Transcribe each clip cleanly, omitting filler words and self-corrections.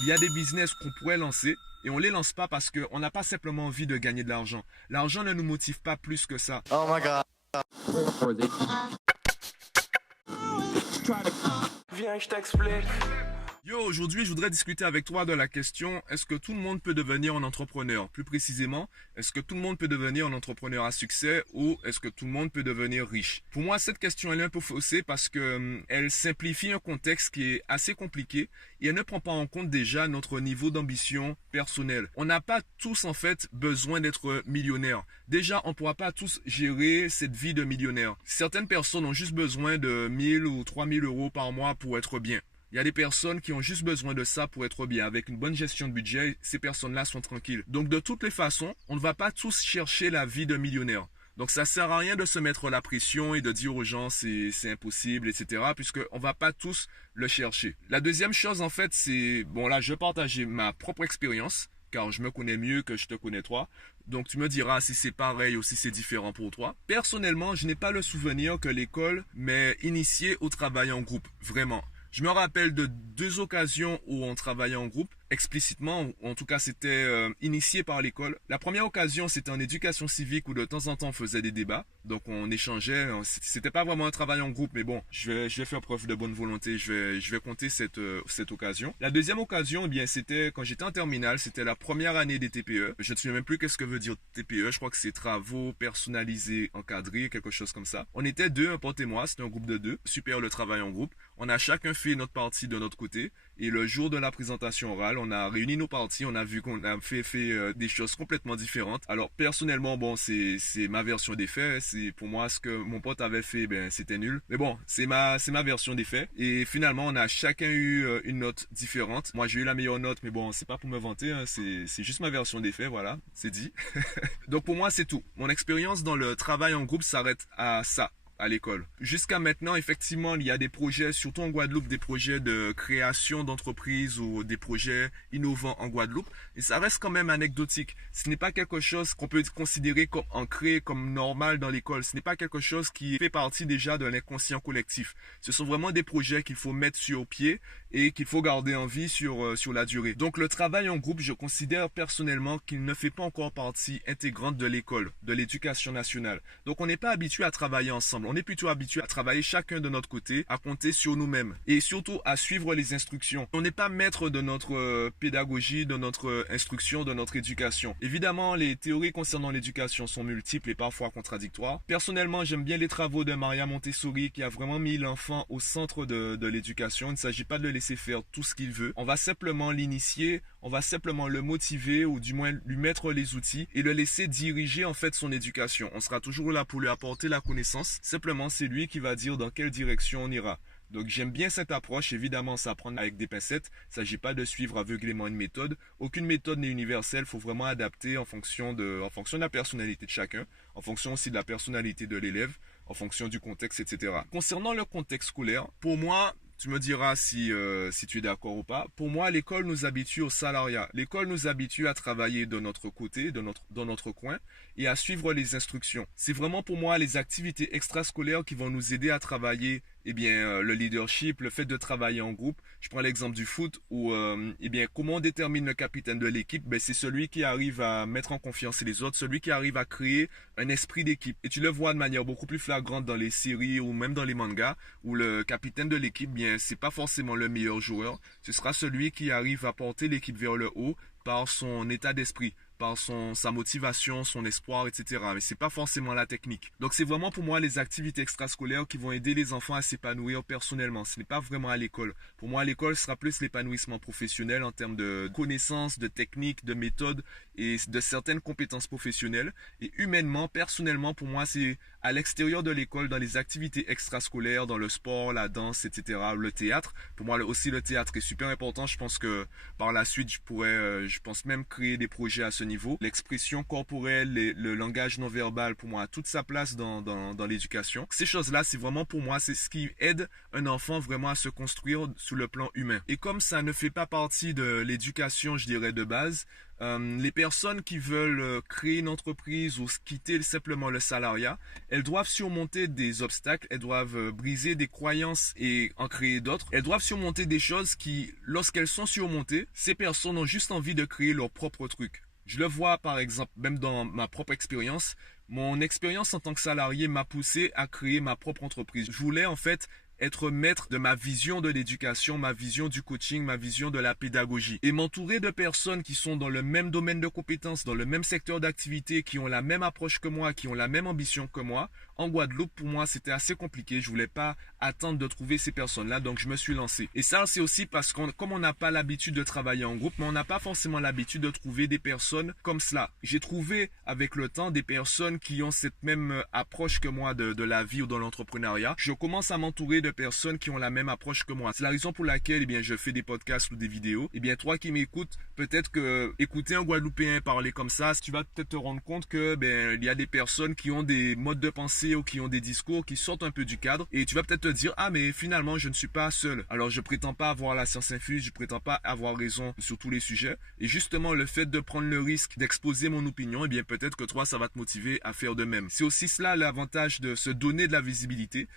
Il y a des business qu'on pourrait lancer et on les lance pas parce qu'on n'a pas simplement envie de gagner de l'argent. L'argent ne nous motive pas plus que ça. Oh my god. Viens, je t'explique. Yo, aujourd'hui, je voudrais discuter avec toi de la question, est-ce que tout le monde peut devenir un entrepreneur? Plus précisément, est-ce que tout le monde peut devenir un entrepreneur à succès ou est-ce que tout le monde peut devenir riche? Pour moi, cette question, elle est un peu faussée parce que elle simplifie un contexte qui est assez compliqué et elle ne prend pas en compte déjà notre niveau d'ambition personnelle. On n'a pas tous, en fait, besoin d'être millionnaires. Déjà, on ne pourra pas tous gérer cette vie de millionnaire. Certaines personnes ont juste besoin de 1000 ou 3000 euros par mois pour être bien. Il y a des personnes qui ont juste besoin de ça pour être bien. Avec une bonne gestion de budget, ces personnes-là sont tranquilles. Donc de toutes les façons, on ne va pas tous chercher la vie de millionnaire. Donc ça sert à rien de se mettre la pression et de dire aux gens c'est impossible, etc. Puisqu'on va pas tous le chercher. La deuxième chose en fait, c'est, bon là je vais partager ma propre expérience, car je me connais mieux que je te connais toi. Donc tu me diras si c'est pareil ou si c'est différent pour toi. Personnellement, je n'ai pas le souvenir que l'école m'ait initié au travail en groupe, vraiment. Je me rappelle de 2 occasions où on travaillait en groupe, explicitement, ou en tout cas c'était initié par l'école. La première occasion, c'était en éducation civique où de temps en temps on faisait des débats. Donc on échangeait, c'était pas vraiment un travail en groupe, mais bon, je vais faire preuve de bonne volonté, je vais compter cette occasion. La deuxième occasion, eh bien c'était quand j'étais en terminale, c'était la première année des TPE. Je ne sais même plus qu'est-ce que veut dire TPE, je crois que c'est travaux personnalisés encadrés, quelque chose comme ça. On était 2, un pote et moi, c'était un groupe de 2, super le travail en groupe. On a chacun fait notre partie de notre côté et le jour de la présentation orale, on a réuni nos parties, on a vu qu'on a fait des choses complètement différentes. Alors personnellement, bon, c'est ma version des faits, c'est pour moi ce que mon pote avait fait, ben c'était nul. Mais bon, c'est ma version des faits et finalement, on a chacun eu une note différente. Moi, j'ai eu la meilleure note, mais bon, c'est pas pour me vanter, hein, c'est juste ma version des faits, voilà, c'est dit. Donc pour moi, c'est tout. Mon expérience dans le travail en groupe s'arrête à ça. À l'école. Jusqu'à maintenant, effectivement, il y a des projets, surtout en Guadeloupe, des projets de création d'entreprises ou des projets innovants en Guadeloupe. Et ça reste quand même anecdotique. Ce n'est pas quelque chose qu'on peut considérer comme ancré, comme normal dans l'école. Ce n'est pas quelque chose qui fait partie déjà de l'inconscient collectif. Ce sont vraiment des projets qu'il faut mettre sur pied et qu'il faut garder en vie sur la durée. Donc le travail en groupe, je considère personnellement qu'il ne fait pas encore partie intégrante de l'école, de l'éducation nationale. Donc on n'est pas habitué à travailler ensemble. On est plutôt habitué à travailler chacun de notre côté, à compter sur nous-mêmes et surtout à suivre les instructions. On n'est pas maître de notre pédagogie, de notre instruction, de notre éducation. Évidemment, les théories concernant l'éducation sont multiples et parfois contradictoires. Personnellement, j'aime bien les travaux de Maria Montessori qui a vraiment mis l'enfant au centre de l'éducation. Il ne s'agit pas de le laisser faire tout ce qu'il veut. On va simplement l'initier, on va simplement le motiver ou du moins lui mettre les outils et le laisser diriger en fait son éducation. On sera toujours là pour lui apporter la connaissance. Simplement, c'est lui qui va dire dans quelle direction on ira. Donc j'aime bien cette approche, évidemment ça prend avec des pincettes, il ne s'agit pas de suivre aveuglément une méthode, aucune méthode n'est universelle, il faut vraiment adapter en fonction de la personnalité de chacun, en fonction aussi de la personnalité de l'élève, en fonction du contexte, etc. Concernant le contexte scolaire, pour moi, tu me diras si tu es d'accord ou pas. Pour moi, l'école nous habitue au salariat. L'école nous habitue à travailler de notre côté, dans notre coin, et à suivre les instructions. C'est vraiment pour moi les activités extrascolaires qui vont nous aider à travailler le leadership, le fait de travailler en groupe. Je prends l'exemple du foot où comment on détermine le capitaine de l'équipe, c'est celui qui arrive à mettre en confiance les autres, celui qui arrive à créer un esprit d'équipe. Et tu le vois de manière beaucoup plus flagrante dans les séries ou même dans les mangas où le capitaine de l'équipe, c'est pas forcément le meilleur joueur, ce sera celui qui arrive à porter l'équipe vers le haut par son état d'esprit, par sa motivation, son espoir, etc. Mais c'est pas forcément la technique. Donc c'est vraiment pour moi les activités extrascolaires qui vont aider les enfants à s'épanouir personnellement. Ce n'est pas vraiment à l'école. Pour moi, à l'école, ce sera plus l'épanouissement professionnel en termes de connaissances, de techniques, de méthodes et de certaines compétences professionnelles. Et humainement, personnellement, pour moi, c'est à l'extérieur de l'école, dans les activités extrascolaires, dans le sport, la danse, etc., le théâtre. Pour moi aussi, le théâtre est super important. Je pense que par la suite, je pense même créer des projets à ce ce niveau. L'expression corporelle, le langage non verbal, pour moi, a toute sa place dans l'éducation. Ces choses-là, c'est vraiment pour moi, c'est ce qui aide un enfant vraiment à se construire sur le plan humain. Et comme ça ne fait pas partie de l'éducation, je dirais, de base, les personnes qui veulent créer une entreprise ou quitter simplement le salariat, elles doivent surmonter des obstacles, elles doivent briser des croyances et en créer d'autres. Elles doivent surmonter des choses qui, lorsqu'elles sont surmontées, ces personnes ont juste envie de créer leur propre truc. Je le vois par exemple, même dans ma propre expérience, mon expérience en tant que salarié m'a poussé à créer ma propre entreprise. Je voulais en fait être maître de ma vision de l'éducation, ma vision du coaching, ma vision de la pédagogie. Et m'entourer de personnes qui sont dans le même domaine de compétences, dans le même secteur d'activité, qui ont la même approche que moi, qui ont la même ambition que moi. En Guadeloupe, pour moi, c'était assez compliqué. Je voulais pas attendre de trouver ces personnes-là, donc je me suis lancé. Et ça, c'est aussi parce que comme on n'a pas l'habitude de travailler en groupe, mais on n'a pas forcément l'habitude de trouver des personnes comme cela. J'ai trouvé avec le temps des personnes qui ont cette même approche que moi de la vie ou de l'entrepreneuriat. Je commence à m'entourer de personnes qui ont la même approche que moi. C'est la raison pour laquelle je fais des podcasts ou des vidéos. Toi qui m'écoutes, peut-être que écouter un Guadeloupéen parler comme ça, tu vas peut-être te rendre compte que il y a des personnes qui ont des modes de pensée ou qui ont des discours qui sortent un peu du cadre et tu vas peut-être te dire ah mais finalement je ne suis pas seul. Alors je prétends pas avoir la science infuse, je prétends pas avoir raison sur tous les sujets et justement le fait de prendre le risque d'exposer mon opinion, peut-être que toi ça va te motiver à faire de même. C'est aussi cela l'avantage de se donner de la visibilité,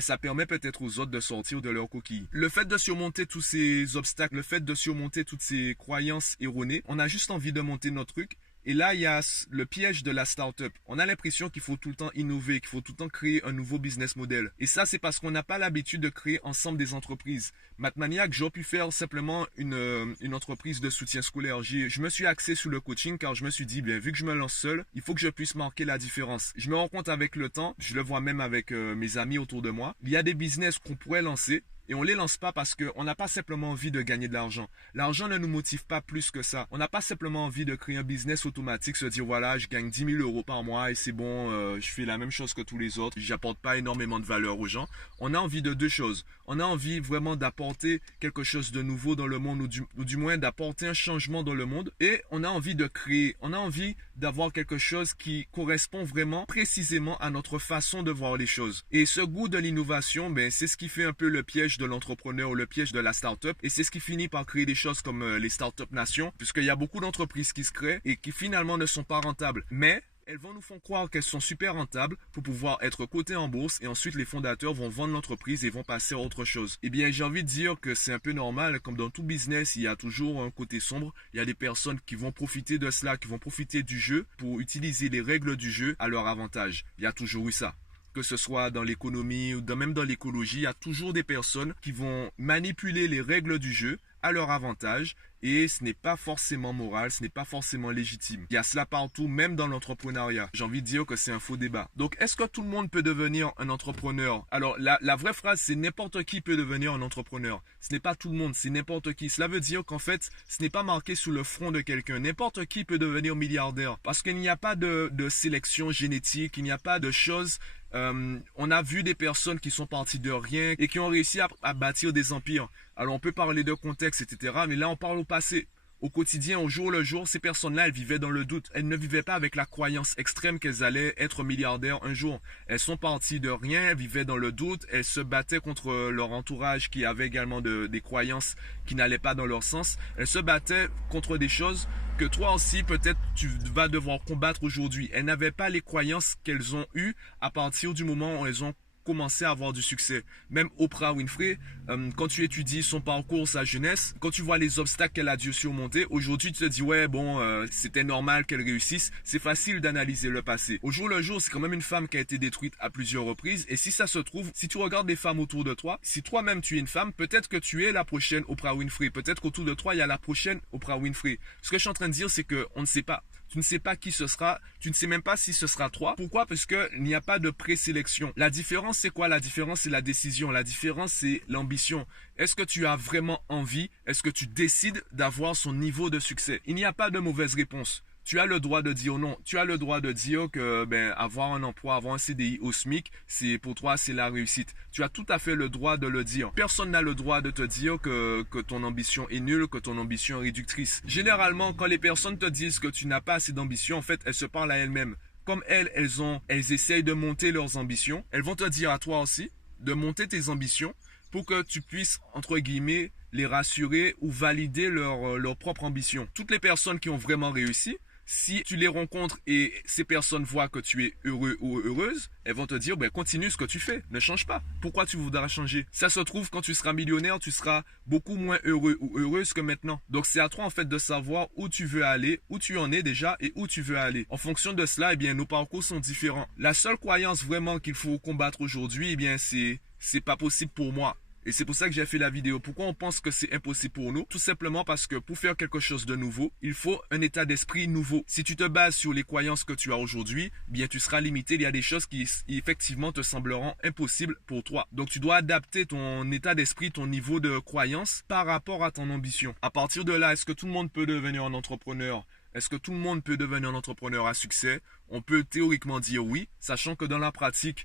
ça permet peut-être aux autres de sortir de leur coquille. Le fait de surmonter tous ces obstacles, le fait de surmonter toutes ces croyances erronées, on a juste envie de monter notre truc. Et là, il y a le piège de la start-up. On a l'impression qu'il faut tout le temps innover, qu'il faut tout le temps créer un nouveau business model. Et ça, c'est parce qu'on n'a pas l'habitude de créer ensemble des entreprises. Mathmaniac, j'aurais pu faire simplement une entreprise de soutien scolaire. Je me suis axé sur le coaching car je me suis dit, vu que je me lance seul, il faut que je puisse marquer la différence. Je me rends compte avec le temps, je le vois même avec mes amis autour de moi, il y a des business qu'on pourrait lancer. Et on ne les lance pas parce qu'on n'a pas simplement envie de gagner de l'argent. L'argent ne nous motive pas plus que ça. On n'a pas simplement envie de créer un business automatique, se dire voilà, je gagne 10 000 euros par mois et c'est bon, je fais la même chose que tous les autres, j'apporte pas énormément de valeur aux gens. On a envie de deux choses. On a envie vraiment d'apporter quelque chose de nouveau dans le monde ou du moins d'apporter un changement dans le monde. Et on a envie de créer, on a envie d'avoir quelque chose qui correspond vraiment précisément à notre façon de voir les choses. Et ce goût de l'innovation, c'est ce qui fait un peu le piège de l'entrepreneur ou le piège de la start-up et c'est ce qui finit par créer des choses comme les start-up nations puisqu'il y a beaucoup d'entreprises qui se créent et qui finalement ne sont pas rentables. Mais elles vont nous faire croire qu'elles sont super rentables pour pouvoir être cotées en bourse et ensuite les fondateurs vont vendre l'entreprise et vont passer à autre chose. J'ai envie de dire que c'est un peu normal, comme dans tout business, il y a toujours un côté sombre. Il y a des personnes qui vont profiter de cela, qui vont profiter du jeu pour utiliser les règles du jeu à leur avantage. Il y a toujours eu ça. Que ce soit dans l'économie ou même dans l'écologie, il y a toujours des personnes qui vont manipuler les règles du jeu à leur avantage et ce n'est pas forcément moral, ce n'est pas forcément légitime. Il y a cela partout, même dans l'entrepreneuriat. J'ai envie de dire que c'est un faux débat. Donc, est-ce que tout le monde peut devenir un entrepreneur? Alors, la vraie phrase, c'est n'importe qui peut devenir un entrepreneur. Ce n'est pas tout le monde, c'est n'importe qui. Cela veut dire qu'en fait, ce n'est pas marqué sur le front de quelqu'un. N'importe qui peut devenir milliardaire parce qu'il n'y a pas de sélection génétique, il n'y a pas de choses. On a vu des personnes qui sont parties de rien et qui ont réussi à bâtir des empires. Alors on peut parler de contexte, etc. Mais là on parle au passé. Au quotidien, au jour le jour, ces personnes-là, elles vivaient dans le doute. Elles ne vivaient pas avec la croyance extrême qu'elles allaient être milliardaires un jour. Elles sont parties de rien, elles vivaient dans le doute, elles se battaient contre leur entourage qui avait également des croyances qui n'allaient pas dans leur sens. Elles se battaient contre des choses que toi aussi, peut-être, tu vas devoir combattre aujourd'hui. Elles n'avaient pas les croyances qu'elles ont eues à partir du moment où elles ont commencer à avoir du succès. Même Oprah Winfrey, quand tu étudies son parcours, sa jeunesse, quand tu vois les obstacles qu'elle a dû surmonter, aujourd'hui tu te dis ouais c'était normal qu'elle réussisse. C'est facile d'analyser le passé. Au jour le jour, c'est quand même une femme qui a été détruite à plusieurs reprises et si ça se trouve, si tu regardes les femmes autour de toi, si toi-même tu es une femme, peut-être que tu es la prochaine Oprah Winfrey, peut-être qu'autour de toi il y a la prochaine Oprah Winfrey. Ce que je suis en train de dire, c'est que on ne sait pas. Tu ne sais pas qui ce sera, tu ne sais même pas si ce sera toi. Pourquoi? Parce qu'il n'y a pas de présélection. La différence, c'est quoi? La différence, c'est la décision. La différence, c'est l'ambition. Est-ce que tu as vraiment envie? Est-ce que tu décides d'avoir son niveau de succès? Il n'y a pas de mauvaise réponse. Tu as le droit de dire non. Tu as le droit de dire que avoir un emploi, avoir un CDI au SMIC, pour toi, c'est la réussite. Tu as tout à fait le droit de le dire. Personne n'a le droit de te dire que ton ambition est nulle, que ton ambition est réductrice. Généralement, quand les personnes te disent que tu n'as pas assez d'ambition, en fait, elles se parlent à elles-mêmes. Comme elles essayent de monter leurs ambitions, elles vont te dire à toi aussi de monter tes ambitions pour que tu puisses, entre guillemets, les rassurer ou valider leur propre ambition. Toutes les personnes qui ont vraiment réussi, si tu les rencontres et ces personnes voient que tu es heureux ou heureuse, elles vont te dire, continue ce que tu fais, ne change pas. Pourquoi tu voudras changer? Ça se trouve, quand tu seras millionnaire, tu seras beaucoup moins heureux ou heureuse que maintenant. Donc c'est à toi en fait de savoir où tu veux aller, où tu en es déjà et où tu veux aller. En fonction de cela, nos parcours sont différents. La seule croyance vraiment qu'il faut combattre aujourd'hui, c'est pas possible pour moi. Et c'est pour ça que j'ai fait la vidéo. Pourquoi on pense que c'est impossible pour nous? Tout simplement parce que pour faire quelque chose de nouveau, il faut un état d'esprit nouveau. Si tu te bases sur les croyances que tu as aujourd'hui, tu seras limité. Il y a des choses qui effectivement te sembleront impossibles pour toi. Donc tu dois adapter ton état d'esprit, ton niveau de croyance par rapport à ton ambition. À partir de là, est-ce que tout le monde peut devenir un entrepreneur? Est-ce que tout le monde peut devenir un entrepreneur à succès? On peut théoriquement dire oui, sachant que dans la pratique,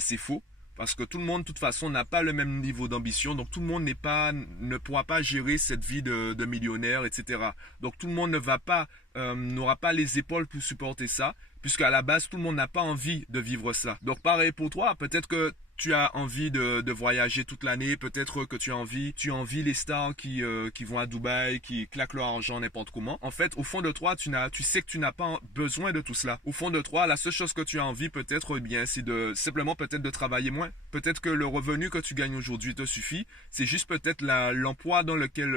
c'est faux. Parce que tout le monde, de toute façon, n'a pas le même niveau d'ambition. Donc, tout le monde ne pourra pas gérer cette vie de millionnaire, etc. Donc, tout le monde n'aura pas les épaules pour supporter ça. Puisqu'à la base, tout le monde n'a pas envie de vivre ça. Donc, pareil pour toi. Peut-être que tu as envie de voyager toute l'année. Peut-être que tu envies les stars qui vont à Dubaï, qui claquent leur argent n'importe comment. En fait, au fond de toi, tu sais que tu n'as pas besoin de tout cela. Au fond de toi, la seule chose que tu as envie peut-être, c'est simplement peut-être de travailler moins. Peut-être que le revenu que tu gagnes aujourd'hui te suffit. C'est juste peut-être l'emploi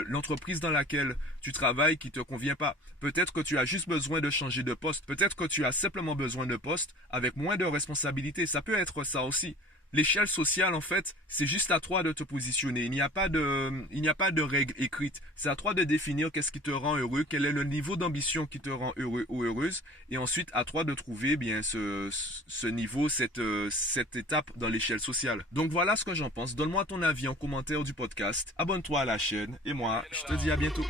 l'entreprise dans laquelle tu travailles qui te convient pas. Peut-être que tu as juste besoin de changer de poste. Peut-être que tu as simplement besoin de poste avec moins de responsabilités. Ça peut être ça aussi. L'échelle sociale, en fait, c'est juste à toi de te positionner. Il n'y a pas de règles écrites. C'est à toi de définir qu'est-ce qui te rend heureux, quel est le niveau d'ambition qui te rend heureux ou heureuse. Et ensuite, à toi de trouver ce niveau, cette étape dans l'échelle sociale. Donc voilà ce que j'en pense. Donne-moi ton avis en commentaire du podcast. Abonne-toi à la chaîne. Et moi, je te dis à bientôt.